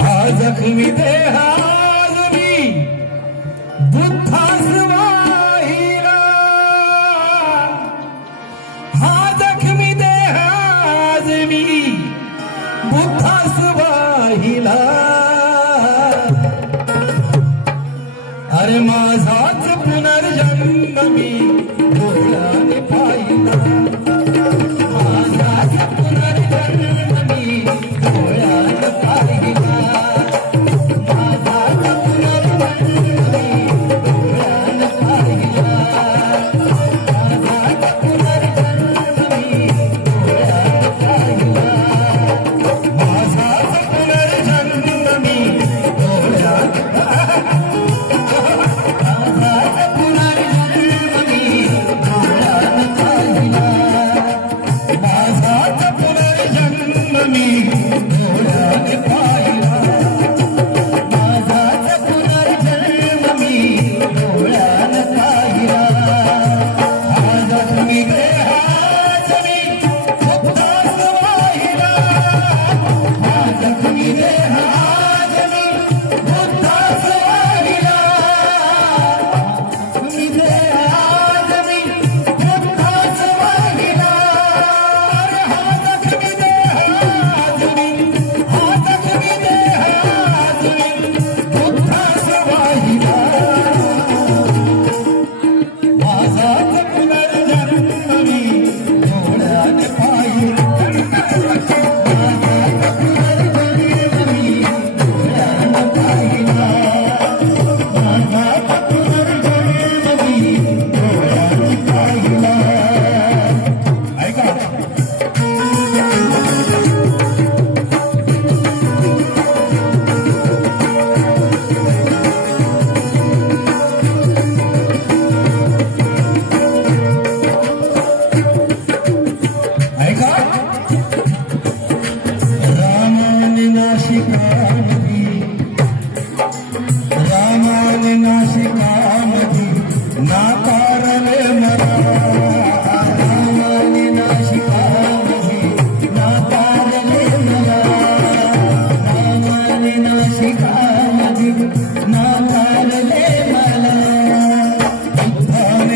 हा जखमी देहाजनी बुद्धास वाहिला हा जखमी देहाजनी बुद्धास वाहिला अरे माझाच पुनर्जन्म मी डोळ्याने पाहिला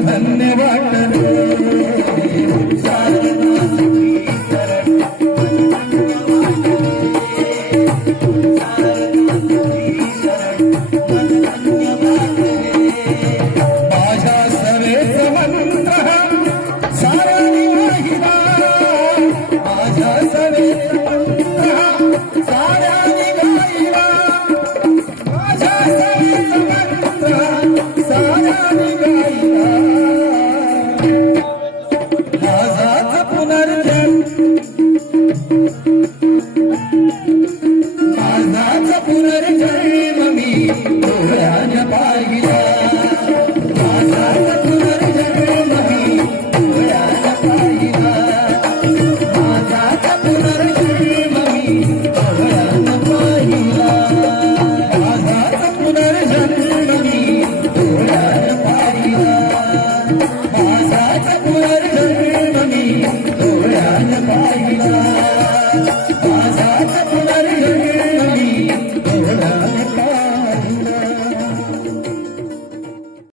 धन्यवाद प्रेम मी डोळ्यान पाहिजे